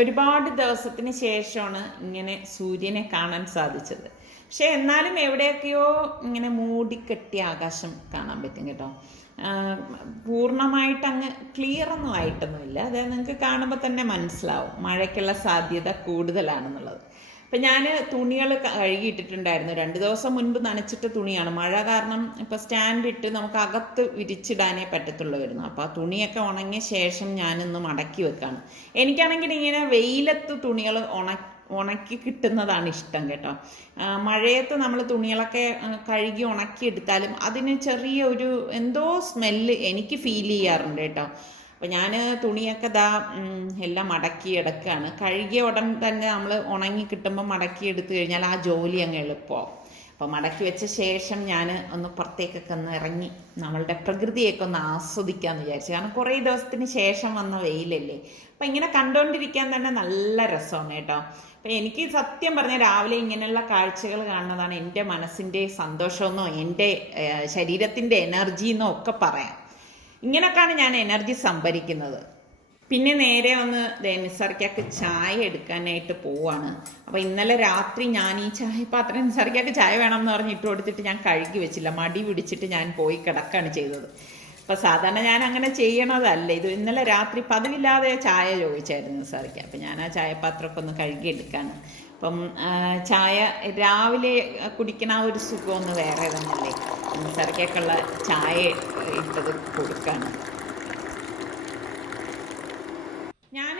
ഒരുപാട് ദിവസത്തിന് ശേഷമാണ് ഇങ്ങനെ സൂര്യനെ കാണാൻ സാധിച്ചത്. പക്ഷെ എന്നാലും എവിടെയൊക്കെയോ ഇങ്ങനെ മൂടിക്കെട്ടിയ ആകാശം കാണാൻ പറ്റും കേട്ടോ. പൂർണ്ണമായിട്ട് അങ്ങ് ക്ലിയർ ഒന്നും ആയിട്ടൊന്നുമില്ല. അതായത് നിങ്ങൾക്ക് കാണുമ്പോൾ തന്നെ മനസ്സിലാവും മഴയ്ക്കുള്ള സാധ്യത കൂടുതലാണെന്നുള്ളത്. അപ്പം ഞാൻ തുണികൾ കഴുകിയിട്ടിട്ടുണ്ടായിരുന്നു. 2 ദിവസം മുൻപ് നനച്ചിട്ട തുണിയാണ്. മഴ കാരണം ഇപ്പം സ്റ്റാൻഡ് ഇട്ട് നമുക്ക് അകത്ത് വിരിച്ചിടാനേ പറ്റത്തുള്ളായിരുന്നു. അപ്പോൾ ആ തുണിയൊക്കെ ഉണങ്ങിയ ശേഷം ഞാനിന്ന് മടക്കി വെക്കാണ്. എനിക്കാണെങ്കിൽ ഇങ്ങനെ വെയിലത്ത് തുണികൾ ഉണക്കി കിട്ടുന്നതാണ് ഇഷ്ടം കേട്ടോ. മഴയത്ത് നമ്മൾ തുണികളൊക്കെ കഴുകി ഉണക്കിയെടുത്താലും അതിന് ചെറിയ ഒരു എന്തോ സ്മെല്ല് എനിക്ക് ഫീൽ ചെയ്യാറുണ്ട് കേട്ടോ. അപ്പോൾ ഞാൻ തുണിയൊക്കെ എല്ലാം മടക്കി എടുക്കുകയാണ്. കഴുകിയ ഉടൻ തന്നെ നമ്മൾ ഉണങ്ങി കിട്ടുമ്പോൾ മടക്കി എടുത്തു കഴിഞ്ഞാൽ ആ ജോലി അങ്ങ് എളുപ്പമാവും. അപ്പോൾ മടക്കി വെച്ച ശേഷം ഞാൻ ഒന്ന് പുറത്തേക്കൊക്കെ ഒന്ന് ഇറങ്ങി നമ്മളുടെ പ്രകൃതിയൊക്കെ ഒന്ന് ആസ്വദിക്കാമെന്ന് വിചാരിച്ചു. കാരണം കുറേ ദിവസത്തിന് ശേഷം വന്ന വെയിലല്ലേ. അപ്പം ഇങ്ങനെ കണ്ടുകൊണ്ടിരിക്കാൻ തന്നെ നല്ല രസമാണ് കേട്ടോ. അപ്പം എനിക്ക് സത്യം പറഞ്ഞാൽ രാവിലെ ഇങ്ങനെയുള്ള കാഴ്ചകൾ കാണുന്നതാണ് എൻ്റെ മനസ്സിൻ്റെ സന്തോഷമെന്നോ എൻ്റെ ശരീരത്തിൻ്റെ എനർജി എന്നോ ഒക്കെ പറയാം. ഇങ്ങനെയൊക്കെയാണ് ഞാൻ എനർജി സംഭരിക്കുന്നത്. പിന്നെ നേരെ ഒന്ന് നിസാർക്കാക്ക് ചായ എടുക്കാനായിട്ട് പോവാണ്. അപ്പോൾ ഇന്നലെ രാത്രി ഞാൻ ഈ ചായപാത്രം നിസാർക്കാക്ക് ചായ വേണം എന്ന് പറഞ്ഞ് ഇട്ട് കൊടുത്തിട്ട് ഞാൻ കഴുകി വെച്ചില്ല. മടി പിടിച്ചിട്ട് ഞാൻ പോയി കിടക്കാണ് ചെയ്തത്. അപ്പോൾ സാധാരണ ഞാൻ അങ്ങനെ ചെയ്യണതല്ല. ഇത് ഇന്നലെ രാത്രി പതിവില്ലാതെ ചായ ചോദിച്ചായിരുന്നു നിസാർക്ക്. അപ്പം ഞാൻ ആ ചായപാത്രമൊക്കെ ഒന്ന് കഴുകിയെടുക്കാണ്. അപ്പം ചായ രാവിലെ കുടിക്കണ ആ ഒരു സുഖമൊന്ന് വേറെ തന്നെയല്ലേ. നിസാർക്കുള്ള ചായ ഇട്ടത് കൊടുക്കാണ്. ഞാൻ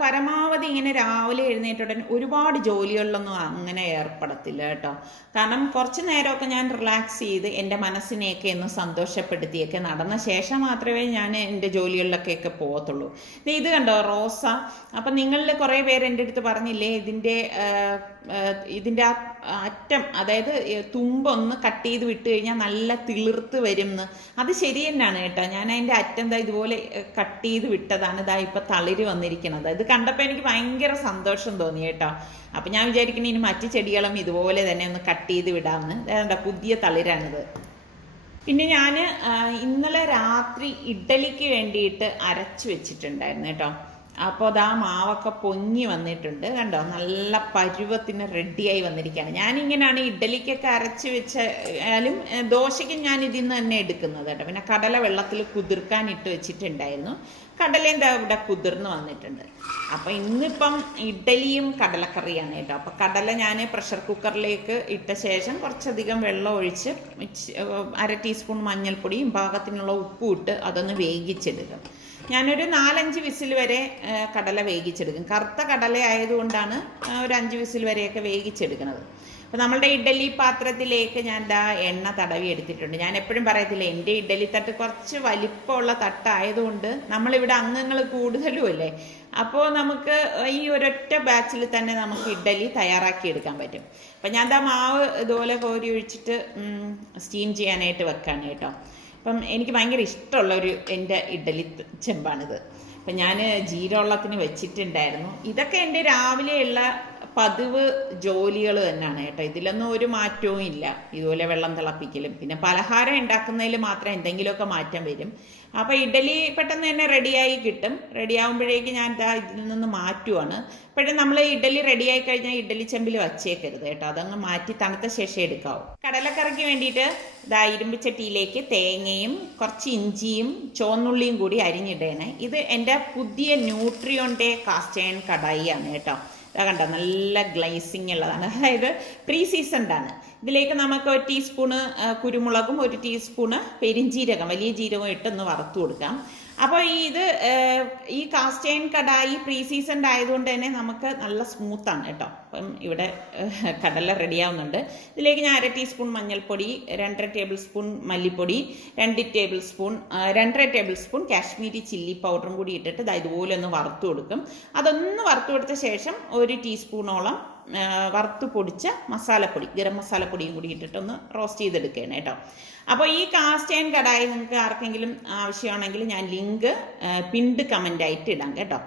പരമാവധി ഇങ്ങനെ രാവിലെ എഴുന്നേറ്റുടൻ ഒരുപാട് ജോലികളിലൊന്നും അങ്ങനെ ഏർപ്പെടത്തില്ല കേട്ടോ. കാരണം കുറച്ച് നേരമൊക്കെ ഞാൻ റിലാക്സ് ചെയ്ത് എൻ്റെ മനസ്സിനെയൊക്കെ ഒന്ന് സന്തോഷപ്പെടുത്തിയൊക്കെ നടന്ന ശേഷം മാത്രമേ ഞാൻ എൻ്റെ ജോലികളിലൊക്കെ പോകത്തുള്ളൂ. ഇത് കണ്ടോ റോസ. അപ്പം നിങ്ങളിൽ കുറേ പേര് എൻ്റെ അടുത്ത് പറഞ്ഞില്ലേ ഇതിൻ്റെ ആ അറ്റം, അതായത് തുമ്പൊന്ന് കട്ട് ചെയ്ത് വിട്ട് കഴിഞ്ഞാൽ നല്ല തിളിർത്ത് വരും എന്ന്. അത് ശരി തന്നെയാണ് കേട്ടോ. ഞാൻ അതിൻ്റെ അറ്റം ഇതുപോലെ കട്ട് ചെയ്ത് വിട്ടതാണ്. ഇപ്പം തളിര് വന്നിരിക്കുന്നത്. ഇത് കണ്ടപ്പോൾ എനിക്ക് ഭയങ്കര സന്തോഷം തോന്നി കേട്ടോ. അപ്പം ഞാൻ വിചാരിക്കുന്നത് ഇനി മറ്റു ചെടികളും ഇതുപോലെ തന്നെ ഒന്ന് കട്ട് ചെയ്ത് വിടാമെന്ന്. അതാ പുതിയ തളിരാണിത്. പിന്നെ ഞാൻ ഇന്നലെ രാത്രി ഇഡ്ഡലിക്ക് വേണ്ടിയിട്ട് അരച്ചു വെച്ചിട്ടുണ്ടായിരുന്നു കേട്ടോ. അപ്പോൾ മാവൊക്കെ പൊങ്ങി വന്നിട്ടുണ്ട് കണ്ടോ. നല്ല പരുവത്തിന് റെഡിയായി വന്നിരിക്കുകയാണ്. ഞാനിങ്ങനെയാണ് ഇഡ്ഡലിക്കൊക്കെ അരച്ച് വെച്ചാലും ദോശയ്ക്കും ഞാൻ ഇതിൽ നിന്ന് തന്നെ എടുക്കുന്നത് കേട്ടോ. പിന്നെ കടല വെള്ളത്തിൽ കുതിർക്കാൻ ഇട്ട് വെച്ചിട്ടുണ്ടായിരുന്നു. കടലയും ഇവിടെ കുതിർന്ന് വന്നിട്ടുണ്ട്. അപ്പം ഇന്നിപ്പം ഇഡ്ഡലിയും കടലക്കറിയാണ് കേട്ടോ. അപ്പം കടല ഞാൻ പ്രഷർ കുക്കറിലേക്ക് ഇട്ട ശേഷം കുറച്ചധികം വെള്ളം ഒഴിച്ച് 1/2 ടീസ്പൂൺ മഞ്ഞൾപ്പൊടിയും പാകത്തിനുള്ള ഉപ്പും ഇട്ട് അതൊന്ന് വേവിച്ചെടുക്കും. ഞാനൊരു 4-5 വിസിൽ വരെ കടല വേവിച്ചെടുക്കും. കറുത്ത കടല ആയതുകൊണ്ടാണ് ഒരു 5 വിസിൽ വരെയൊക്കെ വേവിച്ചെടുക്കുന്നത്. അപ്പോൾ നമ്മളുടെ ഇഡ്ഡലി പാത്രത്തിലേക്ക് ഞാൻ എണ്ണ തടവി എടുത്തിട്ടുണ്ട്. ഞാൻ എപ്പോഴും പറയത്തില്ല, എൻ്റെ ഇഡ്ഡലി തട്ട് കുറച്ച് വലിപ്പമുള്ള തട്ടായതുകൊണ്ട് നമ്മളിവിടെ അംഗങ്ങൾ കൂടുതലും അല്ലേ. അപ്പോൾ നമുക്ക് ഈ ഒരൊറ്റ ബാച്ചിൽ തന്നെ നമുക്ക് ഇഡ്ഡലി തയ്യാറാക്കി എടുക്കാൻ പറ്റും. അപ്പം ഞാൻ മാവ് ഇതുപോലെ കോരി ഒഴിച്ചിട്ട് സ്റ്റീം ചെയ്യാനായിട്ട് വെക്കാണ് കേട്ടോ. അപ്പം എനിക്ക് ഭയങ്കര ഇഷ്ടമുള്ളൊരു എൻ്റെ ഇഡ്ഡലി ചെമ്പാണിത്. അപ്പം ഞാൻ ജീരവെള്ളത്തിന് വെച്ചിട്ടുണ്ടായിരുന്നു. ഇതൊക്കെ എൻ്റെ രാവിലെയുള്ള പതിവ് ജോലികൾ തന്നെയാണ് കേട്ടോ. ഇതിലൊന്നും ഒരു മാറ്റവും ഇല്ല. ഇതുപോലെ വെള്ളം തിളപ്പിക്കലും പിന്നെ പലഹാരം ഉണ്ടാക്കുന്നതിൽ മാത്രം എന്തെങ്കിലുമൊക്കെ മാറ്റം വരും. അപ്പോൾ ഇഡ്ഡലി പെട്ടെന്ന് തന്നെ റെഡിയായി കിട്ടും. റെഡിയാകുമ്പോഴേക്ക് ഞാൻ ഇതിൽ നിന്ന് മാറ്റുവാണ്. പക്ഷേ നമ്മൾ ഇഡ്ഡലി റെഡിയായി കഴിഞ്ഞാൽ ഇഡ്ഡലി ചെമ്പിൽ വച്ചേക്കരുത് കേട്ടോ. അതങ്ങ് മാറ്റി തണുത്ത ശേഷം എടുക്കാവും. കടലക്കറിക്ക് വേണ്ടിയിട്ട് ഇരുമ്പിച്ചട്ടിയിലേക്ക് തേങ്ങയും കുറച്ച് ഇഞ്ചിയും ചുവന്നുള്ളിയും കൂടി അരിഞ്ഞിടണേ. ഇത് എൻ്റെ പുതിയ ന്യൂട്രിയോൻ്റെ കാസ്റ്റ് അയൺ കടായിയാണ് കേട്ടോ. കണ്ടോ നല്ല ഗ്ലേസിങ് ഉള്ളതാണ്. അതായത് പ്രീ സീസൺഡാണ്. ഇതിലേക്ക് നമുക്ക് 1 ടീസ്പൂണ് കുരുമുളകും 1 ടീസ്പൂണ് പെരിഞ്ജീരകം, വലിയ ജീരകം ഇട്ടൊന്ന് വറുത്ത് കൊടുക്കാം. അപ്പോൾ ഈ cast iron kadai pre seasoned ആയതുകൊണ്ട് തന്നെ നമുക്ക് നല്ല സ്മൂത്താണ് കേട്ടോ. അപ്പം ഇവിടെ കടല റെഡിയാവുന്നുണ്ട്. ഇതിലേക്ക് ഞാൻ 1/2 ടീസ്പൂൺ മഞ്ഞൾപ്പൊടി, 2.5 ടേബിൾ സ്പൂൺ മല്ലിപ്പൊടി, 2.5 ടേബിൾ സ്പൂൺ കാശ്മീരി ചില്ലി പൗഡറും കൂടി ഇട്ടിട്ട് ഇതുപോലെ ഒന്ന് വറുത്ത് കൊടുക്കും. അതൊന്ന് വറുത്ത് കൊടുത്ത ശേഷം 1 ടീസ്പൂണോളം വറുത്ത് പൊടിച്ച മസാലപ്പൊടി, ഗരം മസാലപ്പൊടിയും കൂടി ഇട്ടിട്ടൊന്ന് റോസ്റ്റ് ചെയ്തെടുക്കുകയാണ് കേട്ടോ. അപ്പോൾ ഈ കാസ്റ്റ് അയൺ കടായി നിങ്ങൾക്ക് ആർക്കെങ്കിലും ആവശ്യമാണെങ്കിൽ ഞാൻ ലിങ്ക് പിൻഡ് കമൻ്റായിട്ട് ഇടാം കേട്ടോ.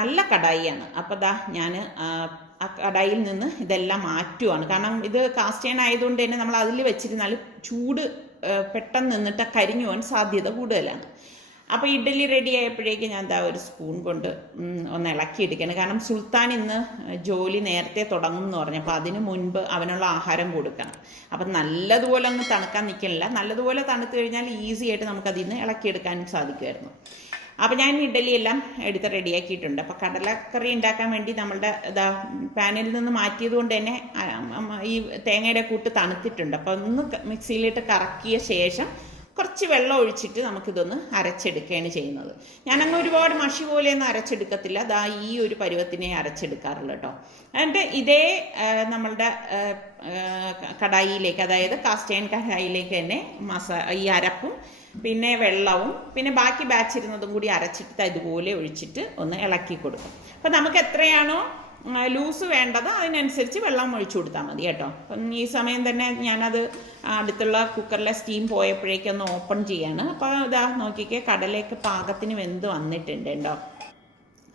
നല്ല കടായിയാണ്. അപ്പോൾ ഞാൻ ആ കടായിൽ നിന്ന് ഇതെല്ലാം മാറ്റുവാണ്. കാരണം ഇത് കാസ്റ്റ് അയൺ ആയതുകൊണ്ട് തന്നെ നമ്മൾ അതിൽ വെച്ചിരുന്നാൽ ചൂട് പെട്ടെന്ന് നിന്നിട്ട് കരിഞ്ഞു പോകാൻ സാധ്യത കൂടുതലാണ്. അപ്പോൾ ഇഡ്ഡലി റെഡി ആയപ്പോഴേക്ക് ഞാൻ എന്താ ഒരു സ്പൂൺ കൊണ്ട് ഒന്ന് ഇളക്കിയെടുക്കുകയാണ്. കാരണം സുൽത്താൻ ഇന്ന് ജോലി നേരത്തെ തുടങ്ങും എന്ന് പറഞ്ഞപ്പോൾ അതിന് മുൻപ് അവനുള്ള ആഹാരം കൊടുക്കണം. അപ്പം നല്ലതുപോലെ ഒന്ന് തണുക്കാൻ നിൽക്കണില്ല. നല്ലതുപോലെ തണുത്ത് കഴിഞ്ഞാൽ ഈസി ആയിട്ട് നമുക്കതിൽ നിന്ന് ഇളക്കിയെടുക്കാനും സാധിക്കുമായിരുന്നു. അപ്പോൾ ഞാൻ ഇഡ്ഡലി എല്ലാം എടുത്ത് റെഡിയാക്കിയിട്ടുണ്ട്. അപ്പോൾ കടലക്കറി ഉണ്ടാക്കാൻ വേണ്ടി നമ്മളുടെ പാനിൽ നിന്ന് മാറ്റിയത് കൊണ്ട് തന്നെ ഈ തേങ്ങയുടെ കൂട്ട് തണുത്തിട്ടുണ്ട്. അപ്പോൾ ഒന്ന് മിക്സിയിലിട്ട് കറക്കിയ ശേഷം കുറച്ച് വെള്ളം ഒഴിച്ചിട്ട് നമുക്കിതൊന്ന് അരച്ചെടുക്കുകയാണ് ചെയ്യുന്നത്. ഞാനങ്ങ് ഒരുപാട് മഷി പോലെയൊന്നും അരച്ചെടുക്കത്തില്ല. ഈ ഒരു പരുവത്തിനെ അരച്ചെടുക്കാറുള്ളൂ കേട്ടോ. എന്നിട്ട് ഇതേ നമ്മളുടെ കടായിയിലേക്ക്, അതായത് കാസ്റ്റ് അയൺ കടായിയിലേക്ക് തന്നെ ഈ അരപ്പും പിന്നെ വെള്ളവും പിന്നെ ബാക്കി ബാച്ചിരുന്നതും കൂടി അരച്ചിട്ട് ഇതുപോലെ ഒഴിച്ചിട്ട് ഒന്ന് ഇളക്കി കൊടുക്കും. അപ്പം നമുക്ക് എത്രയാണോ ലൂസ് വേണ്ടത് അതിനനുസരിച്ച് വെള്ളം ഒഴിച്ചു കൊടുത്താൽ മതി കേട്ടോ. അപ്പം ഈ സമയം തന്നെ ഞാനത് അടുത്തുള്ള കുക്കറിലെ സ്റ്റീം പോയപ്പോഴേക്കൊന്ന് ഓപ്പൺ ചെയ്യാണ്. അപ്പോൾ നോക്കിക്കേ, കടലയൊക്കെ പാകത്തിന് വെന്ത് വന്നിട്ടുണ്ട് കേട്ടോ.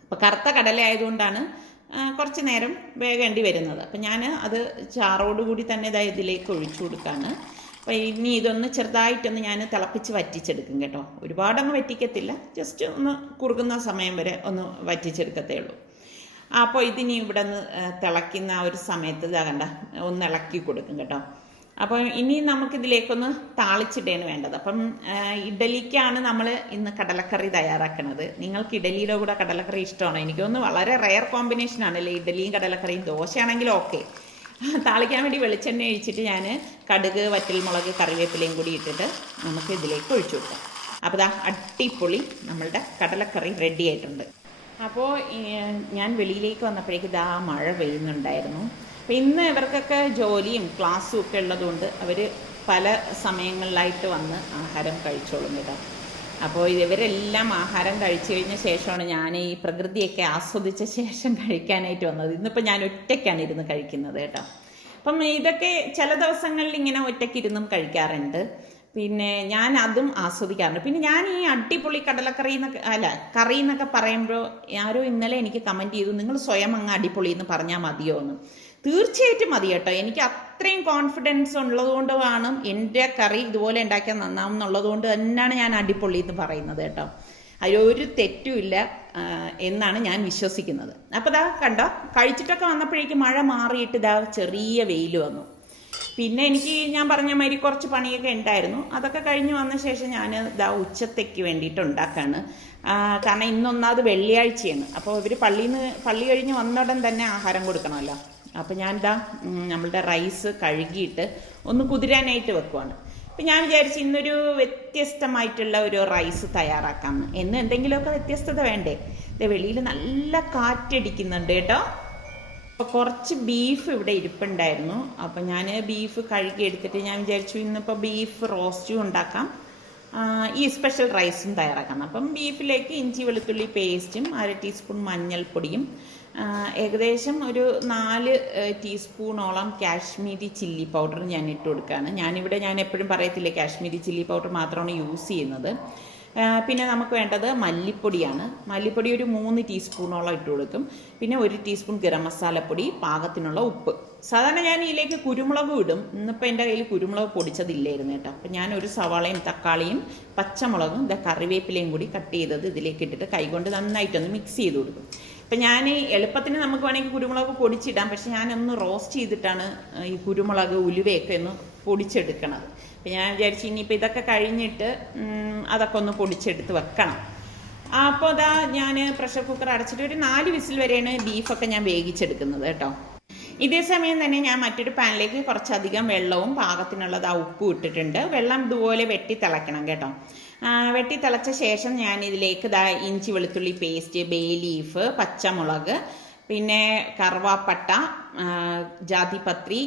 അപ്പോൾ കറുത്ത കടല ആയതുകൊണ്ടാണ് കുറച്ച് നേരം വേകേണ്ടി വരുന്നത്. അപ്പം ഞാൻ അത് ചാറോടുകൂടി തന്നെ ഇതിലേക്ക് ഒഴിച്ചു കൊടുക്കുകയാണ്. അപ്പോൾ ഇനി ഇതൊന്ന് ചെറുതായിട്ടൊന്ന് ഞാൻ തിളപ്പിച്ച് വറ്റിച്ചെടുക്കും കേട്ടോ. ഒരുപാടങ്ങ് വറ്റിക്കത്തില്ല, ജസ്റ്റ് ഒന്ന് കുറുകുന്ന സമയം വരെ ഒന്ന് വറ്റിച്ചെടുക്കത്തേ ഉള്ളൂ. അപ്പോൾ ഇതിനി ഇവിടെ നിന്ന് തിളയ്ക്കുന്ന ആ ഒരു സമയത്ത് കണ്ട ഒന്ന് ഇളക്കി കൊടുക്കും കേട്ടോ. അപ്പോൾ ഇനി നമുക്കിതിലേക്കൊന്ന് താളിച്ചിട്ടാണ് വേണ്ടത്. അപ്പം ഇഡലിക്കാണ് നമ്മൾ ഇന്ന് കടലക്കറി തയ്യാറാക്കുന്നത്. നിങ്ങൾക്ക് ഇഡലിയുടെ കൂടെ കടലക്കറി ഇഷ്ടമാണോ? എനിക്കൊന്ന് വളരെ റെയർ കോമ്പിനേഷനാണല്ലേ ഇഡലിയും കടലക്കറിയും. ദോശയാണെങ്കിലും ഓക്കെ. താളിക്കാൻ വേണ്ടി വെളിച്ചെണ്ണ ഒഴിച്ചിട്ട് ഞാൻ കടുക്, വറ്റൽമുളക്, കറിവേപ്പിലയും കൂടി ഇട്ടിട്ട് നമുക്ക് ഇതിലേക്ക് ഒഴിച്ചു കൊടുക്കാം. അപ്പോൾ അടിപൊളി നമ്മളുടെ കടലക്കറി റെഡി ആയിട്ടുണ്ട്. അപ്പോൾ ഞാൻ വെളിയിലേക്ക് വന്നപ്പോഴേക്ക് മഴ പെയ്യുന്നുണ്ടായിരുന്നു. അപ്പോൾ ഇന്ന് ഇവർക്കൊക്കെ ജോലിയും ക്ലാസ്സും ഒക്കെ ഉള്ളതുകൊണ്ട് അവർ പല സമയങ്ങളിലായിട്ട് വന്ന് ആഹാരം കഴിച്ചോളും കേട്ടോ. അപ്പോൾ ഇവരെല്ലാം ആഹാരം കഴിച്ചു കഴിഞ്ഞ ശേഷമാണ് ഞാൻ ഈ പ്രകൃതിയൊക്കെ ആസ്വദിച്ച ശേഷം കഴിക്കാനായിട്ട് വന്നത്. ഇന്നിപ്പോൾ ഞാൻ ഒറ്റയ്ക്കാണ് ഇരുന്ന് കഴിക്കുന്നത് കേട്ടോ. അപ്പം ഇതൊക്കെ ചില ദിവസങ്ങളിൽ ഇങ്ങനെ ഒറ്റയ്ക്കിരുന്നും കഴിക്കാറുണ്ട്. പിന്നെ ഞാൻ അതും ആസ്വദിക്കാറുണ്ട്. പിന്നെ ഞാൻ ഈ അടിപൊളി കടലക്കറി കറി എന്നൊക്കെ പറയുമ്പോൾ ആരോ ഇന്നലെ എനിക്ക് കമൻറ്റ് ചെയ്തു, നിങ്ങൾ സ്വയം അങ്ങ് അടിപൊളി എന്ന് പറഞ്ഞാൽ മതിയോ എന്ന്. തീർച്ചയായിട്ടും മതി കേട്ടോ. എനിക്ക് അത്രയും കോൺഫിഡൻസ് ഉള്ളതുകൊണ്ട് വേണം എൻ്റെ കറി ഇതുപോലെ ഉണ്ടാക്കിയാൽ നന്നാവും എന്നുള്ളതുകൊണ്ട് തന്നെയാണ് ഞാൻ അടിപൊളി എന്ന് പറയുന്നത് കേട്ടോ. അതിലൊരു തെറ്റുമില്ല എന്നാണ് ഞാൻ വിശ്വസിക്കുന്നത്. അപ്പോൾ കണ്ടോ, കഴിച്ചിട്ടൊക്കെ വന്നപ്പോഴേക്കും മഴ മാറിയിട്ട് ചെറിയ വെയിൽ വന്നു. പിന്നെ എനിക്ക് ഞാൻ പറഞ്ഞ മാതിരി കുറച്ച് പണിയൊക്കെ ഉണ്ടായിരുന്നു. അതൊക്കെ കഴിഞ്ഞ് വന്ന ശേഷം ഞാൻ ഉച്ചത്തേക്ക് വേണ്ടിയിട്ട് ഉണ്ടാക്കുകയാണ്. കാരണം ഇന്നൊന്നാമത് വെള്ളിയാഴ്ചയാണ്. അപ്പോൾ ഇവർ പള്ളി കഴിഞ്ഞ് വന്നുടൻ തന്നെ ആഹാരം കൊടുക്കണമല്ലോ. അപ്പോൾ ഞാൻ നമ്മളുടെ റൈസ് കഴുകിയിട്ട് ഒന്ന് കുതിരാനായിട്ട് വെക്കുവാണ്. അപ്പം ഞാൻ വിചാരിച്ചു ഇന്നൊരു വ്യത്യസ്തമായിട്ടുള്ള ഒരു റൈസ് തയ്യാറാക്കാമെന്ന്. എന്തെങ്കിലുമൊക്കെ വ്യത്യസ്തത വേണ്ടേ? വെളിയിൽ നല്ല കാറ്റടിക്കുന്നുണ്ട് കേട്ടോ. അപ്പോൾ കുറച്ച് ബീഫ് ഇവിടെ ഇരിപ്പുണ്ടായിരുന്നു. അപ്പം ഞാൻ ബീഫ് കഴുകി എടുത്തിട്ട് ഞാൻ വിചാരിച്ചു ഇന്നിപ്പോൾ ബീഫ് റോസ്റ്റും ഉണ്ടാക്കാം, ഈ സ്പെഷ്യൽ റൈസും തയ്യാറാക്കാം. അപ്പം ബീഫിലേക്ക് ഇഞ്ചി വെളുത്തുള്ളി പേസ്റ്റും 1/2 ടീസ്പൂൺ മഞ്ഞൾപ്പൊടിയും ഏകദേശം ഒരു 4 ടീസ്പൂണോളം കാശ്മീരി ചില്ലി പൗഡർ ഞാൻ ഇട്ട് കൊടുക്കുകയാണ്. ഞാൻ എപ്പോഴും പറയത്തില്ലേ, കാശ്മീരി ചില്ലി പൗഡർ മാത്രമാണ് യൂസ് ചെയ്യുന്നത്. പിന്നെ നമുക്ക് വേണ്ടത് മല്ലിപ്പൊടിയാണ്. മല്ലിപ്പൊടി ഒരു 3 ടീസ്പൂണോളം ഇട്ട് കൊടുക്കും. പിന്നെ 1 ടീസ്പൂൺ ഗരം മസാലപ്പൊടി, പാകത്തിനുള്ള ഉപ്പ്. സാധാരണ ഞാൻ ഇതിലേക്ക് കുരുമുളകും ഇടും. ഇന്നിപ്പോൾ എൻ്റെ കയ്യിൽ കുരുമുളക് പൊടിച്ചതില്ലായിരുന്നു കേട്ടോ. അപ്പം ഞാൻ ഒരു സവാളയും തക്കാളിയും പച്ചമുളകും കറിവേപ്പിലയും കൂടി കട്ട് ചെയ്തത് ഇതിലേക്ക് ഇട്ടിട്ട് കൈകൊണ്ട് നന്നായിട്ടൊന്ന് മിക്സ് ചെയ്ത് കൊടുക്കും. അപ്പം ഞാൻ എളുപ്പത്തിന് നമുക്ക് വേണമെങ്കിൽ കുരുമുളക് പൊടിച്ചിടാം, പക്ഷെ ഞാനൊന്ന് റോസ്റ്റ് ചെയ്തിട്ടാണ് ഈ കുരുമുളക് ഉലുവയൊക്കെ ഒന്ന് പൊടിച്ചെടുക്കണത്. അപ്പം ഞാൻ വിചാരിച്ചു ഇനിയിപ്പോൾ ഇതൊക്കെ കഴിഞ്ഞിട്ട് അതൊക്കെ ഒന്ന് പൊടിച്ചെടുത്ത് വെക്കണം. അപ്പോൾ ഞാൻ പ്രഷർ കുക്കർ അടച്ചിട്ട് ഒരു 4 വിസിൽ വരെയാണ് ബീഫൊക്കെ ഞാൻ വേവിച്ചെടുക്കുന്നത് കേട്ടോ. ഇതേ സമയം തന്നെ ഞാൻ മറ്റൊരു പാനിലേക്ക് കുറച്ചധികം വെള്ളവും പാകത്തിനുള്ളത് ഉപ്പും ഇട്ടിട്ടുണ്ട്. വെള്ളം ഇതുപോലെ വെട്ടി തിളയ്ക്കണം കേട്ടോ. വെട്ടി തിളച്ച ശേഷം ഞാൻ ഇതിലേക്ക് ഇഞ്ചി വെളുത്തുള്ളി പേസ്റ്റ്, ബേ ലീഫ്, പച്ചമുളക്, പിന്നെ കറുവാപ്പട്ട, ജാതിപത്രി,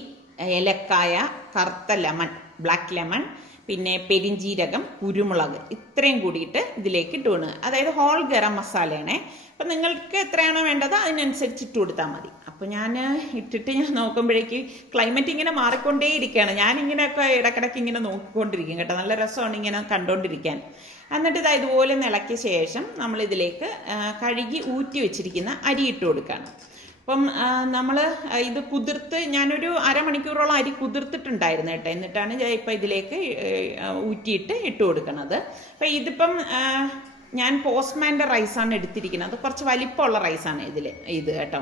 ഏലക്കായ, കറുത്ത ലെമൺ, ബ്ലാക്ക് ലെമൺ, പിന്നെ പെരിഞ്ജീരകം, കുരുമുളക് ഇത്രയും കൂടിയിട്ട് ഇതിലേക്ക് ഇട്ടുകൊണ്ട്, അതായത് ഹോൾ ഗരം മസാലയാണേ. അപ്പം നിങ്ങൾക്ക് എത്രയാണോ വേണ്ടത് അതിനനുസരിച്ച് ഇട്ട് കൊടുത്താൽ മതി. അപ്പോൾ ഞാൻ ഇട്ടിട്ട് ഞാൻ നോക്കുമ്പോഴേക്ക് ക്ലൈമറ്റ് ഇങ്ങനെ മാറിക്കൊണ്ടേ ഇരിക്കുകയാണ്. ഞാനിങ്ങനെയൊക്കെ ഇടയ്ക്കിടയ്ക്ക് ഇങ്ങനെ നോക്കിക്കൊണ്ടിരിക്കും കേട്ടോ. നല്ല രസമാണ് ഇങ്ങനെ കണ്ടുകൊണ്ടിരിക്കാൻ. എന്നിട്ട് ഇതുപോലെ ഇളക്കിയ ശേഷം നമ്മളിതിലേക്ക് കഴുകി ഊറ്റി വെച്ചിരിക്കുന്ന അരി ഇട്ട് കൊടുക്കുകയാണ്. അപ്പം നമ്മൾ ഇത് കുതിർത്ത് ഞാനൊരു അരമണിക്കൂറോളം അരി കുതിർത്തിട്ടുണ്ടായിരുന്നു കേട്ടോ. എന്നിട്ടാണ് ഇപ്പം ഇതിലേക്ക് ഊറ്റിയിട്ട് ഇട്ട് കൊടുക്കണത്. അപ്പം ഇതിപ്പം ഞാൻ പോസ്റ്റ്മാൻ്റെ റൈസാണ് എടുത്തിരിക്കുന്നത്. അത് കുറച്ച് വലിപ്പമുള്ള റൈസാണ് ഇത് കേട്ടോ.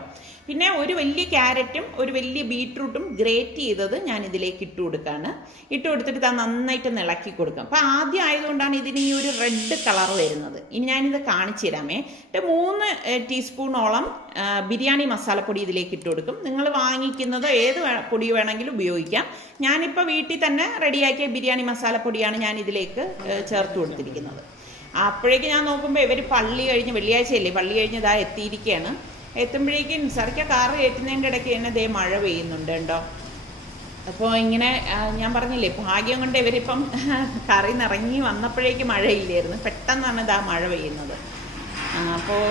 പിന്നെ ഒരു വലിയ ക്യാരറ്റും ഒരു വലിയ ബീട്രൂട്ടും ഗ്രേറ്റ് ചെയ്തത് ഞാൻ ഇതിലേക്ക് ഇട്ട് കൊടുക്കുകയാണ്. ഇട്ട് കൊടുത്തിട്ട് ഇത് നന്നായിട്ട് ഇളക്കി കൊടുക്കാം. അപ്പോൾ ആദ്യം ആയതുകൊണ്ടാണ് ഇതിന് ഈ ഒരു റെഡ് കളർ വരുന്നത്. ഇനി ഞാനിത് കാണിച്ചു തരാമേ. 3 ടീസ്പൂണോളം ബിരിയാണി മസാലപ്പൊടി ഇതിലേക്ക് ഇട്ട് കൊടുക്കും. നിങ്ങൾ വാങ്ങിക്കുന്നത് ഏത് പൊടി വേണമെങ്കിലും ഉപയോഗിക്കാം. ഞാനിപ്പോൾ വീട്ടിൽ തന്നെ റെഡിയാക്കിയ ബിരിയാണി മസാലപ്പൊടിയാണ് ഞാൻ ഇതിലേക്ക് ചേർത്ത് കൊടുത്തിരിക്കുന്നത്. അപ്പോഴേക്ക് ഞാൻ നോക്കുമ്പോൾ ഇവർ പള്ളി കഴിഞ്ഞ്, വെള്ളിയാഴ്ചയല്ലേ, പള്ളി കഴിഞ്ഞ് ഇതാ എത്തിയിരിക്കുകയാണ്. എത്തുമ്പോഴേക്കും നിസാറിക്ക കാറ് കയറ്റുന്നതിൻ്റെ ഇടയ്ക്ക് തന്നെ ദേ മഴ പെയ്യുന്നുണ്ട് കേട്ടോ. അപ്പോൾ ഇങ്ങനെ ഞാൻ പറഞ്ഞില്ലേ, ഭാഗ്യം കൊണ്ട് ഇവരിപ്പം കറിയിൽ നിന്ന് ഇറങ്ങി വന്നപ്പോഴേക്ക് മഴയില്ലായിരുന്നു. പെട്ടെന്നാണ് ഇതാ മഴ പെയ്യുന്നത്. അപ്പോൾ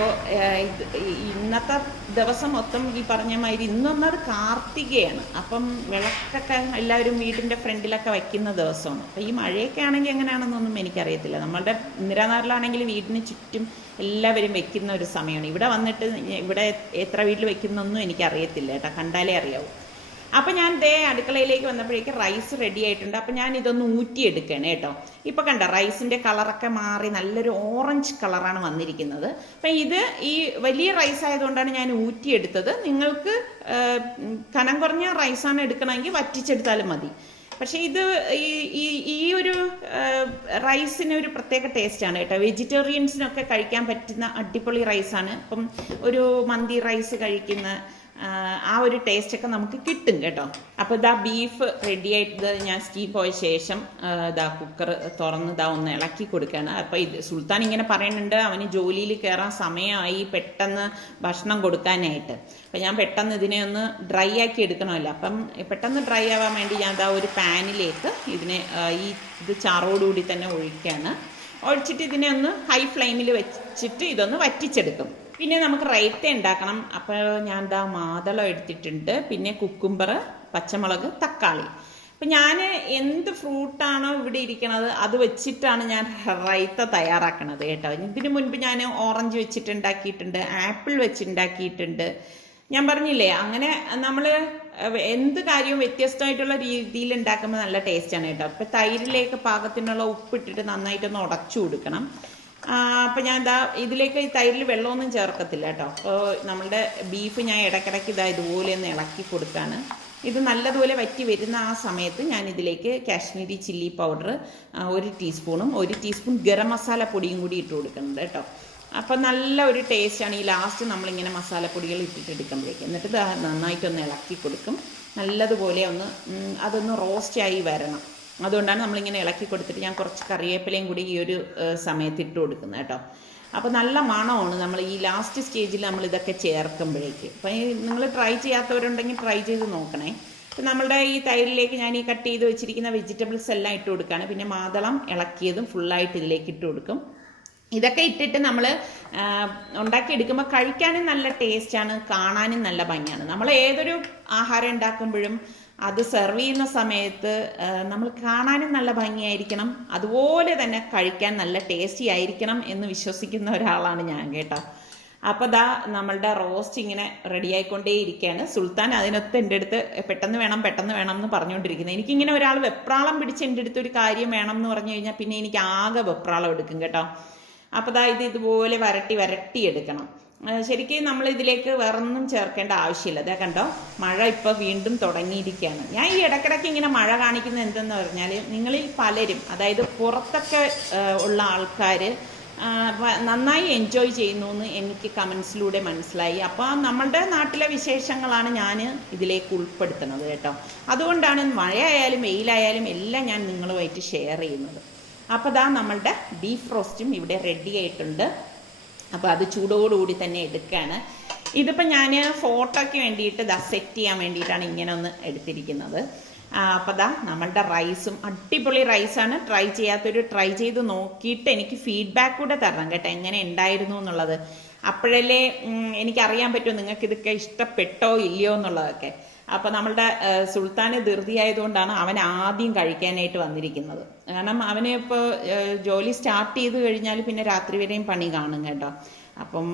ഇന്നത്തെ ദിവസം മൊത്തം ഈ പറഞ്ഞ മാതിരി ഇന്നൊന്നത് കാർത്തികയാണ്. അപ്പം വിളക്കൊക്കെ എല്ലാവരും വീടിൻ്റെ ഫ്രണ്ടിലൊക്കെ വയ്ക്കുന്ന ദിവസമാണ്. അപ്പോൾ ഈ മഴയൊക്കെ ആണെങ്കിൽ എങ്ങനെയാണെന്നൊന്നും എനിക്കറിയത്തില്ല. നമ്മളുടെ ഇന്ദിരാനാറിലാണെങ്കിൽ വീടിന് ചുറ്റും എല്ലാവരും വെക്കുന്ന ഒരു സമയമാണ്. ഇവിടെ വന്നിട്ട് ഇവിടെ എത്ര വീട്ടിൽ വെക്കുന്നൊന്നും എനിക്കറിയത്തില്ല കേട്ടോ, കണ്ടാലേ അറിയാവൂ. അപ്പം ഞാൻ അടുക്കളയിലേക്ക് വന്നപ്പോഴേക്ക് റൈസ് റെഡി ആയിട്ടുണ്ട്. അപ്പം ഞാൻ ഇതൊന്ന് ഊറ്റിയെടുക്കുകയാണ് കേട്ടോ. ഇപ്പം കണ്ട റൈസിൻ്റെ കളറൊക്കെ മാറി നല്ലൊരു ഓറഞ്ച് കളറാണ് വന്നിരിക്കുന്നത്. അപ്പം ഇത് ഈ വലിയ റൈസ് ആയതുകൊണ്ടാണ് ഞാൻ ഊറ്റിയെടുത്തത്. നിങ്ങൾക്ക് കനം കുറഞ്ഞ റൈസാണ് എടുക്കണമെങ്കിൽ വറ്റിച്ചെടുത്താലും മതി. പക്ഷേ ഇത് ഈ ഒരു റൈസിന് ഒരു പ്രത്യേക ടേസ്റ്റാണ് കേട്ടോ. വെജിറ്റേറിയൻസിനൊക്കെ കഴിക്കാൻ പറ്റുന്ന അടിപൊളി റൈസാണ്. ഇപ്പം ഒരു മന്തി റൈസ് കഴിക്കുന്ന ആ ഒരു ടേസ്റ്റൊക്കെ നമുക്ക് കിട്ടും കേട്ടോ. അപ്പോൾ ഇതാ ബീഫ് റെഡി ആയിട്ട് ഞാൻ സ്റ്റീം പോയ ശേഷം ഇതാ കുക്കർ തുറന്ന് ഇതാ ഒന്ന് ഇളക്കി കൊടുക്കുകയാണ്. അപ്പോൾ ഇത് സുൽത്താൻ ഇങ്ങനെ പറയുന്നുണ്ട് അവന് ജോലിയിൽ കയറാൻ സമയമായി, പെട്ടെന്ന് ഭക്ഷണം കൊടുക്കാനായിട്ട്. അപ്പം ഞാൻ പെട്ടെന്ന് ഇതിനെ ഒന്ന് ഡ്രൈ ആക്കി എടുക്കണമല്ലോ. അപ്പം പെട്ടെന്ന് ഡ്രൈ ആവാൻ വേണ്ടി ഞാൻ ഇതാ ഒരു പാനിലേക്ക് ഇത് ചാറോടുകൂടി തന്നെ ഒഴിക്കുകയാണ്. ഒഴിച്ചിട്ട് ഇതിനെ ഒന്ന് ഹൈ ഫ്ലെയിമിൽ വെച്ചിട്ട് ഇതൊന്ന് വറ്റിച്ചെടുക്കും. പിന്നെ നമുക്ക് റൈത്ത ഉണ്ടാക്കണം. അപ്പോൾ ഞാൻ ദാ മാതളം എടുത്തിട്ടുണ്ട്, പിന്നെ കുക്കുംബർ, പച്ചമുളക്, തക്കാളി. അപ്പം ഞാൻ എന്ത് ഫ്രൂട്ടാണോ ഇവിടെ ഇരിക്കണത് അത് വെച്ചിട്ടാണ് ഞാൻ റൈത്ത തയ്യാറാക്കണത് കേട്ടോ. ഇതിനു മുൻപ് ഞാൻ ഓറഞ്ച് വെച്ചിട്ടുണ്ടാക്കിയിട്ടുണ്ട്, ആപ്പിൾ വെച്ചുണ്ടാക്കിയിട്ടുണ്ട്. ഞാൻ പറഞ്ഞില്ലേ, അങ്ങനെ നമ്മൾ എന്ത് കാര്യവും വ്യത്യസ്തമായിട്ടുള്ള രീതിയിൽ ഉണ്ടാക്കുമ്പോൾ നല്ല ടേസ്റ്റാണ് കേട്ടോ. അപ്പോൾ തൈരിലേക്ക് പാകത്തിനുള്ള ഉപ്പിട്ടിട്ട് നന്നായിട്ടൊന്ന് ഉടച്ചു കൊടുക്കണം. അപ്പോൾ ഞാൻ ഇതിലേക്ക് ഈ തൈരിൽ വെള്ളമൊന്നും ചേർക്കത്തില്ല കേട്ടോ. അപ്പോൾ നമ്മളുടെ ബീഫ് ഞാൻ ഇടയ്ക്കിടയ്ക്ക് ഇതുപോലെ ഒന്ന് ഇളക്കി കൊടുക്കുകയാണ്. ഇത് നല്ലതുപോലെ വറ്റി വരുന്ന ആ സമയത്ത് ഞാൻ ഇതിലേക്ക് Kashmiri chilli powder 1 ടീസ്പൂണും 1 teaspoon garam masala പൊടിയും കൂടി ഇട്ട് കൊടുക്കുന്നുണ്ട് കേട്ടോ. അപ്പം നല്ല ഒരു ടേസ്റ്റാണ് ഈ ലാസ്റ്റ് നമ്മളിങ്ങനെ മസാലപ്പൊടികൾ ഇട്ടിട്ടെടുക്കുമ്പോഴേക്ക്. എന്നിട്ട് നന്നായിട്ടൊന്ന് ഇളക്കി കൊടുക്കും. നല്ലതുപോലെ അതൊന്ന് റോസ്റ്റായി വരണം. അതുകൊണ്ടാണ് നമ്മളിങ്ങനെ ഇളക്കി കൊടുത്തിട്ട് ഞാൻ കുറച്ച് കറിവേപ്പിലയും കൂടി ഈ ഒരു സമയത്ത് ഇട്ട് കൊടുക്കുന്നത് കേട്ടോ. അപ്പോൾ നല്ല മണമാണ് നമ്മൾ ഈ ലാസ്റ്റ് സ്റ്റേജിൽ നമ്മൾ ഇതൊക്കെ ചേർക്കുമ്പോഴേക്ക്. അപ്പം നിങ്ങൾ ട്രൈ ചെയ്യാത്തവരുണ്ടെങ്കിൽ ട്രൈ ചെയ്ത് നോക്കണേ. അപ്പം നമ്മളുടെ ഈ തൈരിലേക്ക് ഞാൻ ഈ കട്ട് ചെയ്ത് വെച്ചിരിക്കുന്ന വെജിറ്റബിൾസ് എല്ലാം ഇട്ട് കൊടുക്കുകയാണ്. പിന്നെ മാതളം ഇളക്കിയതും ഫുള്ളായിട്ട് ഇതിലേക്ക് ഇട്ട് കൊടുക്കും. ഇതൊക്കെ ഇട്ടിട്ട് നമ്മൾ ഉണ്ടാക്കിയെടുക്കുമ്പോൾ കഴിക്കാനും നല്ല ടേസ്റ്റാണ്, കാണാനും നല്ല ഭംഗിയാണ്. നമ്മൾ ഏതൊരു ആഹാരം ഉണ്ടാക്കുമ്പോഴും അത് സെർവ് ചെയ്യുന്ന സമയത്ത് നമ്മൾ കാണാനും നല്ല ഭംഗിയായിരിക്കണം, അതുപോലെ തന്നെ കഴിക്കാൻ നല്ല ടേസ്റ്റി ആയിരിക്കണം എന്ന് വിശ്വസിക്കുന്ന ഒരാളാണ് ഞാൻ കേട്ടോ. അപ്പോൾ നമ്മളുടെ റോസ്റ്റ് ഇങ്ങനെ റെഡി ആയിക്കൊണ്ടേ ഇരിക്കുകയാണ്. സുൽത്താൻ അതിനൊത്ത് എൻ്റെ അടുത്ത് പെട്ടെന്ന് വേണം എന്ന് പറഞ്ഞുകൊണ്ടിരിക്കുന്നത്. എനിക്കിങ്ങനെ ഒരാൾ വെപ്രാളം പിടിച്ച് എൻ്റെ അടുത്ത് ഒരു കാര്യം വേണം എന്ന് പറഞ്ഞു കഴിഞ്ഞാൽ പിന്നെ എനിക്ക് ആകെ വെപ്രാളം എടുക്കും കേട്ടോ. അപ്പോൾ ഇതുപോലെ വരട്ടി എടുക്കണം. ശരിക്കും നമ്മൾ ഇതിലേക്ക് വേറൊന്നും ചേർക്കേണ്ട ആവശ്യമില്ല. അതാ കണ്ടോ, മഴ ഇപ്പോൾ വീണ്ടും തുടങ്ങിയിരിക്കുകയാണ്. ഞാൻ ഈ ഇടയ്ക്കിടയ്ക്ക് ഇങ്ങനെ മഴ കാണിക്കുന്നത് എന്തെന്ന് പറഞ്ഞാൽ, നിങ്ങളിൽ പലരും, അതായത് പുറത്തൊക്കെ ഉള്ള ആൾക്കാർ നന്നായി എൻജോയ് ചെയ്യുന്നു എന്ന് എനിക്ക് കമൻസിലൂടെ മനസ്സിലായി. അപ്പോൾ നമ്മളുടെ നാട്ടിലെ വിശേഷങ്ങളാണ് ഞാൻ ഇതിലേക്ക് ഉൾപ്പെടുത്തുന്നത് കേട്ടോ. അതുകൊണ്ടാണ് മഴയായാലും വെയിലായാലും എല്ലാം ഞാൻ നിങ്ങളുമായിട്ട് ഷെയർ ചെയ്യുന്നത്. അപ്പോൾ നമ്മളുടെ ബീഫ് റോസ്റ്റും ഇവിടെ റെഡി ആയിട്ടുണ്ട്. അപ്പോൾ അത് ചൂടോടുകൂടി തന്നെ എടുക്കുകയാണ്. ഇതിപ്പോൾ ഞാൻ ഫോട്ടോയ്ക്ക് വേണ്ടിയിട്ട് സെറ്റ് ചെയ്യാൻ വേണ്ടിയിട്ടാണ് ഇങ്ങനെ ഒന്ന് എടുത്തിരിക്കുന്നത്. അപ്പോൾ നമ്മളുടെ റൈസും അടിപൊളി റൈസാണ്. ട്രൈ ചെയ്യാത്തൊരു ട്രൈ ചെയ്ത് നോക്കിയിട്ട് എനിക്ക് ഫീഡ്ബാക്ക് കൂടെ തരണം കേട്ടോ, എങ്ങനെ ഉണ്ടായിരുന്നു എന്നുള്ളത്. അപ്പോഴല്ലേ എനിക്കറിയാൻ പറ്റുമോ നിങ്ങൾക്ക് ഇതൊക്കെ ഇഷ്ടപ്പെട്ടോ ഇല്ലയോ എന്നുള്ളതൊക്കെ. അപ്പോൾ നമ്മളുടെ സുൽത്താന് ധൃതിയായതുകൊണ്ടാണ് അവൻ ആദ്യം കഴിക്കാനായിട്ട് വന്നിരിക്കുന്നത്. കാരണം അവന് ഇപ്പോൾ ജോലി സ്റ്റാർട്ട് ചെയ്ത് കഴിഞ്ഞാൽ പിന്നെ രാത്രി വരെയും പണി കാണും കേട്ടോ. അപ്പം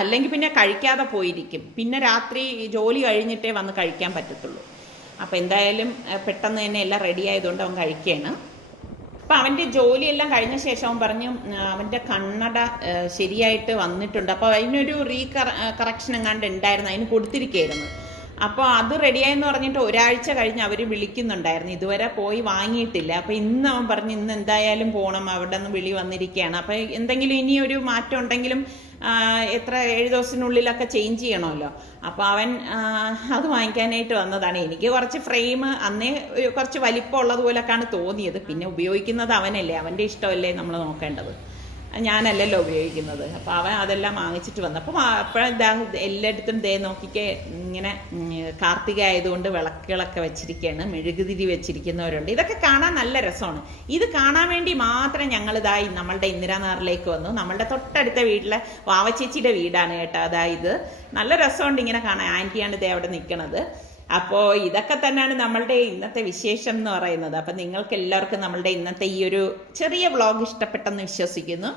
അല്ലെങ്കിൽ പിന്നെ കഴിക്കാതെ പോയിരിക്കും. പിന്നെ രാത്രി ജോലി കഴിഞ്ഞിട്ടേ വന്ന് കഴിക്കാൻ പറ്റത്തുള്ളൂ. അപ്പോൾ എന്തായാലും പെട്ടെന്ന് തന്നെ എല്ലാം റെഡി ആയതുകൊണ്ട് അവൻ കഴിക്കുകയാണ്. അപ്പം അവൻ്റെ ജോലിയെല്ലാം കഴിഞ്ഞ ശേഷം അവൻ പറഞ്ഞു അവൻ്റെ കണ്ണട ശരിയായിട്ട് വന്നിട്ടുണ്ട്. അപ്പോൾ അതിനൊരു കറക്ഷൻ എങ്ങാണ്ട് ഉണ്ടായിരുന്നു, അതിന് കൊടുത്തിരിക്കുകയായിരുന്നു. അപ്പോൾ അത് റെഡിയായെന്ന് പറഞ്ഞിട്ട് ഒരാഴ്ച കഴിഞ്ഞ് അവർ വിളിക്കുന്നുണ്ടായിരുന്നു, ഇതുവരെ പോയി വാങ്ങിയിട്ടില്ല. അപ്പോൾ ഇന്ന് അവൻ പറഞ്ഞു ഇന്ന് എന്തായാലും പോകണം, അവിടെ നിന്ന് വിളി വന്നിരിക്കുകയാണ്. അപ്പോൾ എന്തെങ്കിലും ഇനി ഒരു മാറ്റം ഉണ്ടെങ്കിലും എത്ര 7 ദിവസത്തിനുള്ളിലൊക്കെ ചേഞ്ച് ചെയ്യണമല്ലോ. അപ്പോൾ അവൻ അത് വാങ്ങിക്കാനായിട്ട് വന്നതാണ്. എനിക്ക് കുറച്ച് ഫ്രെയിം അന്നേ കുറച്ച് വലിപ്പമുള്ളതുപോലൊക്കെയാണ് തോന്നിയത്. പിന്നെ ഉപയോഗിക്കുന്നത് അവനല്ലേ, അവൻ്റെ ഇഷ്ടമല്ലേ നമ്മൾ നോക്കേണ്ടത്, ഞാനല്ലല്ലോ ഉപയോഗിക്കുന്നത്. അപ്പോൾ അവൻ അതെല്ലാം വാങ്ങിച്ചിട്ട് വന്നു. അപ്പോൾ അപ്പോഴെന്താ എല്ലായിടത്തും നോക്കിക്കേ ഇങ്ങനെ കാർത്തിക ആയതുകൊണ്ട് വിളക്കുകളൊക്കെ വെച്ചിരിക്കുകയാണ്, മെഴുകുതിരി വെച്ചിരിക്കുന്നവരുണ്ട്. ഇതൊക്കെ കാണാൻ നല്ല രസമാണ്. ഇത് കാണാൻ വേണ്ടി മാത്രം ഞങ്ങളിതായി നമ്മളുടെ ഇന്ദിരാനഗറിലേക്ക് വന്നു. നമ്മളുടെ തൊട്ടടുത്ത വീട്ടിലെ വാവച്ചേച്ചിയുടെ വീടാണ് കേട്ടോ. അതായത് നല്ല രസമുണ്ട് ഇങ്ങനെ കാണാൻ. ആൻറ്റിയാണ് ഇതേ അവിടെ നിൽക്കുന്നത്. അപ്പോൾ ഇതൊക്കെ തന്നെയാണ് നമ്മളുടെ ഇന്നത്തെ വിശേഷം എന്ന് പറയുന്നത്. അപ്പം നിങ്ങൾക്ക് എല്ലാവർക്കും നമ്മളുടെ ഇന്നത്തെ ഈ ഒരു ചെറിയ വ്ളോഗ് ഇഷ്ടപ്പെട്ടെന്ന് വിശ്വസിക്കുന്നു.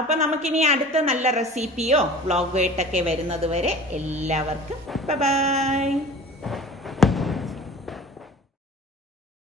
അപ്പം നമുക്കിനി അടുത്ത നല്ല റെസിപ്പിയോ വ്ളോഗോ ആയിട്ടൊക്കെ വരുന്നത് വരെ എല്ലാവർക്കും ബൈ ബൈ.